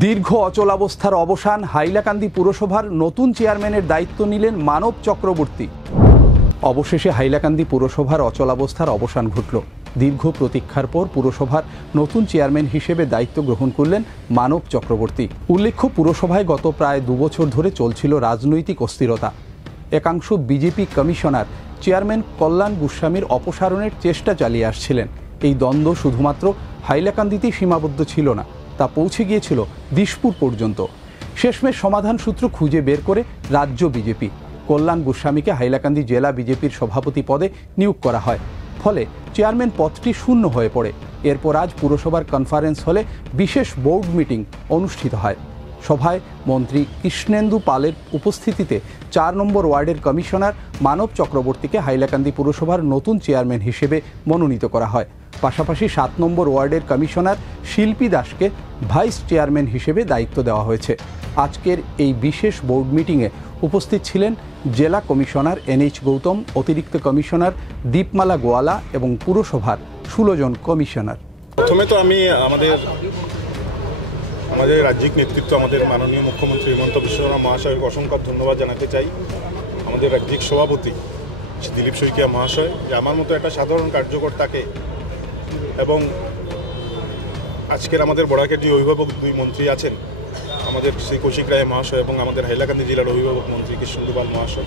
দীর্ঘ অচলাবস্থার অবসান, হাইলাকান্দি পুরসভার নতুন চেয়ারম্যানের দায়িত্ব নিলেন মানব চক্রবর্তী। অবশেষে হাইলাকান্দি পুরসভার অচলাবস্থার অবসান ঘটল। দীর্ঘ প্রতীক্ষার পর পুরসভার নতুন চেয়ারম্যান হিসেবে দায়িত্ব গ্রহণ করলেন মানব চক্রবর্তী। উল্লেখ্য, পুরসভায় গত প্রায় 2 বছর ধরে চলছিল রাজনৈতিক অস্থিরতা। একাংশ বিজেপি কমিশনার চেয়ারম্যান কল্যাণ গোস্বামীর অপসারণের চেষ্টা চালিয়ে আসছিলেন। এই দ্বন্দ্ব শুধুমাত্র হাইলাকান্দিতেই সীমাবদ্ধ ছিল না, তা পৌঁছে গিয়েছিল দিশপুর পর্যন্ত। শেষমেশ সমাধান সূত্র খুঁজে বের করে রাজ্য বিজেপি কল্যাণ গোস্বামীকে হাইলাকান্দি জেলা বিজেপির সভাপতি পদে নিয়োগ করা হয়। ফলে চেয়ারম্যান পদটি শূন্য হয়ে পড়ে। এরপর আজ পুরসভার কনফারেন্স হলে বিশেষ বোর্ড মিটিং অনুষ্ঠিত হয়। সভায় মন্ত্রী কৃষ্ণেন্দু পালের উপস্থিতিতে 4 নম্বর ওয়ার্ডের কমিশনার মানব চক্রবর্তীকে হাইলাকান্দি পুরসভার নতুন চেয়ারম্যান হিসেবে মনোনীত করা হয়। পাশাপাশি 7 নম্বর ওয়ার্ডের কমিশনার শিল্পী দাসকে ভাইস চেয়ারম্যান হিসেবে দায়িত্ব দেওয়া হয়েছে। আজকের এই বিশেষ বোর্ড মিটিংয়ে উপস্থিত ছিলেন জেলা কমিশনার NH গৌতম, অতিরিক্ত কমিশনার দীপমালা গোয়ালা এবং পুরসভার 16 জন কমিশনার। প্রথমে তো আমি আমাদের রাজ্যিক নেতৃত্ব, আমাদের মাননীয় মুখ্যমন্ত্রী হিমন্ত বিশ্ব শর্মা মহাশয়কে অসংখ্য ধন্যবাদ জানাতে চাই। আমাদের রাজ্যিক সভাপতি দিলীপ শইকিয়া মহাশয়, যে আমার মতো একটা সাধারণ কার্যকর্তাকে এবং আজকের আমাদের বড়াকের যে অভিভাবক 2 মন্ত্রী আছেন, আমাদের শ্রী কৌশিক রায় মহাশয় এবং আমাদের হাইলাকান্দি জেলার অভিভাবক মন্ত্রী কৃষ্ণেন্দু পাল মহাশয়,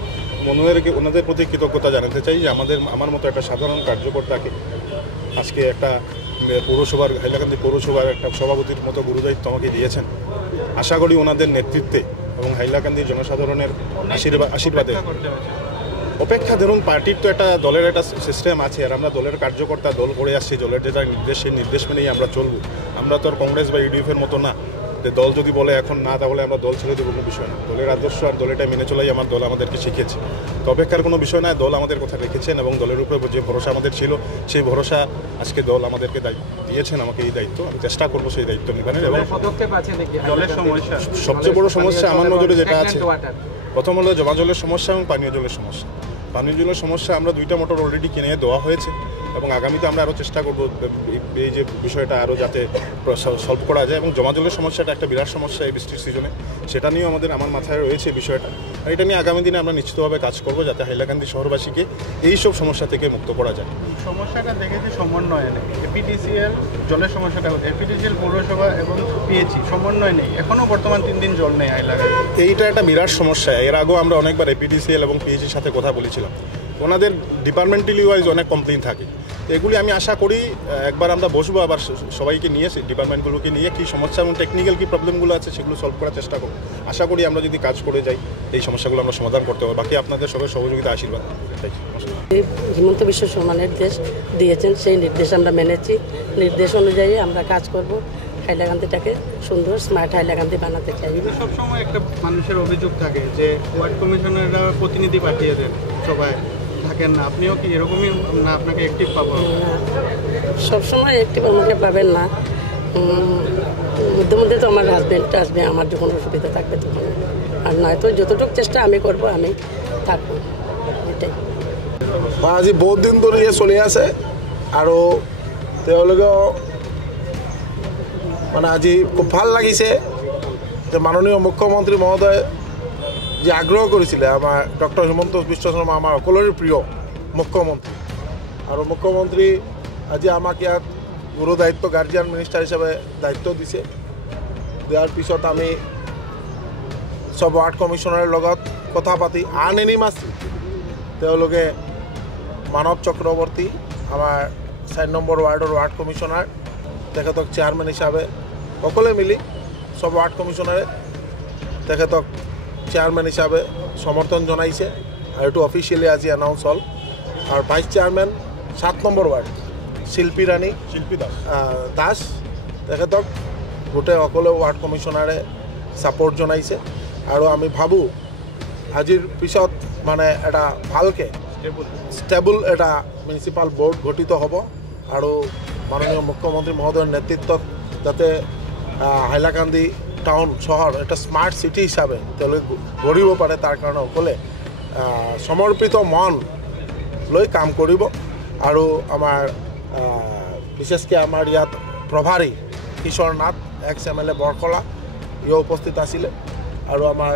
ওনাদের প্রতি কৃতজ্ঞতা জানাতে চাই যে আমার মতো একটা সাধারণ কার্যকর্তাকে আজকে একটা পৌরসভার, হাইলাকান্দি পৌরসভার একটা সভাপতির মতো গুরুদায়িত্ব আমাকে দিয়েছেন। আশা করি ওনাদের নেতৃত্বে এবং হাইলাকান্দির জনসাধারণের আশীর্বাদে অপেক্ষা, ধরুন পার্টির তো একটা দলের একটা সিস্টেম আছে, আর আমরা দলের কার্যকর্তা, দল করে আসছি, দলের যেটা নির্দেশ মেনেই আমরা চলবো। আমরা তো আর কংগ্রেস বা ইউডিএফের মতো না যে দল যদি বলে এখন না, তাহলে আমরা দল ছেড়ে দেবো, কোনো বিষয় না। দলের আদর্শ আর দলেটা মেনে চলাই আমার দল আমাদেরকে শিখেছে। তো অপেক্ষার কোনো বিষয় নয়, দল আমাদের কথা রেখেছেন এবং দলের উপরে যে ভরসা আমাদের ছিল, সেই ভরসা আজকে দল আমাদেরকে দিয়েছেন, আমাকে এই দায়িত্ব। আমি চেষ্টা করবো সেই দায়িত্ব নিবানের। এবং সবচেয়ে বড় সমস্যা আমার নজরে যেটা আছে, প্রথম হলো জমা জলের সমস্যা এবং পানীয় জলের সমস্যা। পানীয় জলের সমস্যা, আমরা 2টা মোটর অলরেডি কিনে দেওয়া হয়েছে এবং আগামীতে আমরা আরও চেষ্টা করব এই যে বিষয়টা আরও যাতে সলভ করা যায়। এবং জমা জলের সমস্যাটা একটা বিরাট সমস্যা এই বৃষ্টির সিজনে, সেটা নিয়েও আমার মাথায় রয়েছে বিষয়টা। আর এটা নিয়ে আগামী দিনে আমরা নিশ্চিতভাবে কাজ করব যাতে হাইলাকান্দি শহরবাসীকে এইসব সমস্যা থেকে মুক্ত করা যায়। সমস্যাটা দেখেছি সমন্বয় নেই, এপিডিসিএল জলের সমস্যাটা হচ্ছে, এপিডিসিএল পৌরসভা এবং পিএইচই সমন্বয় নেই, এখনও বর্তমান 3 দিন জল নেই হাইলাকান্দি। এইটা একটা বিরাট সমস্যা। এর আগেও আমরা অনেকবার এপিডিসিএল এবং পিএইচির সাথে কথা বলেছিলাম। ওনাদের ডিপার্টমেন্টালি ওয়াইজ অনেক কমপ্লেইন থাকে। এগুলি আমি আশা করি একবার আমরা বসবো, আবার সবাইকে নিয়ে, ডিপার্টমেন্টগুলোকে নিয়ে কী সমস্যা এবং টেকনিক্যাল কী প্রবলেমগুলো আছে সেগুলো সলভ করার চেষ্টা করব। আশা করি আমরা যদি কাজ করে যাই এই সমস্যাগুলো আমরা সমাধান করতে পারবো। বাকি আপনাদের সবাই সহযোগিতা, আশীর্বাদ। হিমন্ত বিশ্ব শর্মা নির্দেশ দিয়েছেন, সেই নির্দেশ আমরা মেনেছি। নির্দেশ অনুযায়ী আমরা কাজ করব, হাইলাকান্দিটাকে সুন্দর স্মার্ট হাইলাকান্দি বানাতে চাই। সবসময় একটা মানুষের অভিযোগ থাকে যে ওয়ার্ড কমিশনাররা প্রতিনিধি পাঠিয়ে দেন, সবাই থাকেন না। আপনিও কি এরকমই না? আপনাকে অ্যাক্টিভ পাবো না? সবসময় অ্যাক্টিভ আমাকে পাবেন না, মধ্যে মধ্যে তো আমার হাজব্যান্ড আসবে, আমার যখন অসুবিধা থাকবে তখন। আর নয়তো যতটুকু চেষ্টা আমি করব, আমি থাকবো, এটাই। আজি বহুত দিন ধরে চলি আছে আৰু তেওঁলোকেও মানে আজি খুব ভাল লাগিছে যে মাননীয় মুখ্যমন্ত্ৰী মহোদয় যে আগ্ৰহ কৰিছিলে, আমাৰ ডক্টৰ হিমন্ত বিশ্ব শৰ্মা আমাৰ সকলোৰে প্ৰিয় মুখ্যমন্ত্ৰী, আৰু মুখ্যমন্ত্ৰী আজি আমাক ইয়াত গুৰু দায়িত্ব, গাৰ্জিয়ান মিনিষ্টাৰ হিচাপে দায়িত্ব দিছে। দিয়াৰ পিছত আমি সব ৱাৰ্ড কমিশনাৰৰ লগত কথা পাতি আনএনিমাছ তেওঁলোকে মানৱ চক্ৰৱৰ্তী, আমাৰ 4 নম্বৰ ৱাৰ্ডৰ ৱাৰ্ড কমিশনাৰ, তেখেতক চেয়াৰমেন হিচাপে সকলোৱে মিলি সব ৱাৰ্ড কমিশনাৰে তেখেতক চেয়াৰমেন হিচাপে সমৰ্থন জনাইছে আৰু এইটো অফিচিয়েলি আজি এনাউন্স হ'ল। আৰু ভাইচ চেয়াৰমেন 7 নম্বৰ ৱাৰ্ড শিল্পী দাস, তেখেতক গোটেই সকলো ৱাৰ্ড কমিশনাৰে ছাপোৰ্ট জনাইছে। আৰু আমি ভাবোঁ আজিৰ পিছত মানে এটা ভালকৈ ষ্টেবল এটা মিউনিচিপাল বোৰ্ড গঠিত হ'ব, আৰু মাননীয় মুখ্যমন্ত্ৰী মহোদয়ৰ নেতৃত্বত যাতে হাইলাকান্দি টাউন চহৰ এটা স্মাৰ্ট চিটি হিচাপে তেওঁলোকে গঢ়িব পাৰে, তাৰ কাৰণে সকলে সমৰ্পিত মন লৈ কাম কৰিব। আৰু আমাৰ বিশেষকৈ আমাৰ ইয়াত প্ৰভাৰী কিশোৰ নাথ, এক্স MLA বৰকলা, ইও উপস্থিত আছিলে আৰু আমাৰ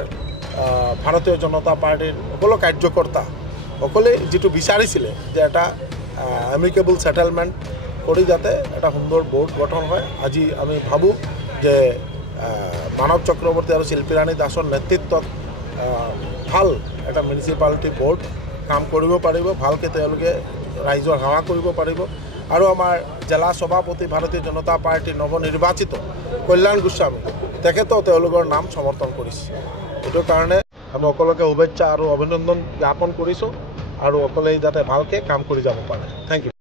ভাৰতীয় জনতা পাৰ্টিৰ সকলো কাৰ্যকৰ্তা সকলোৱে যিটো বিচাৰিছিলে যে এটা এমিকেবল সেটেলমেণ্ট কৰি যাতে এটা সুন্দৰ বোৰ্ড গঠন হয়। আজি আমি ভাবোঁ যে মানৱ চক্ৰৱৰ্তী আৰু শিল্পীৰাণী দাসৰ নেতৃত্বত ভাল এটা মিউনিচিপালিটি বোৰ্ড কাম কৰিব পাৰিব, ভালকৈ তেওঁলোকে ৰাইজৰ সেৱা কৰিব পাৰিব। আৰু আমাৰ জিলা সভাপতি ভাৰতীয় জনতা পাৰ্টীৰ নৱনিৰ্বাচিত কল্যাণ গোস্বামী তেখেতেও তেওঁলোকৰ নাম সমৰ্থন কৰিছে। এইটো কাৰণে আমি সকলোকে শুভেচ্ছা আৰু অভিনন্দন জ্ঞাপন কৰিছোঁ আৰু সকলোৱে যাতে ভালকৈ কাম কৰি যাব পাৰে। Thank you.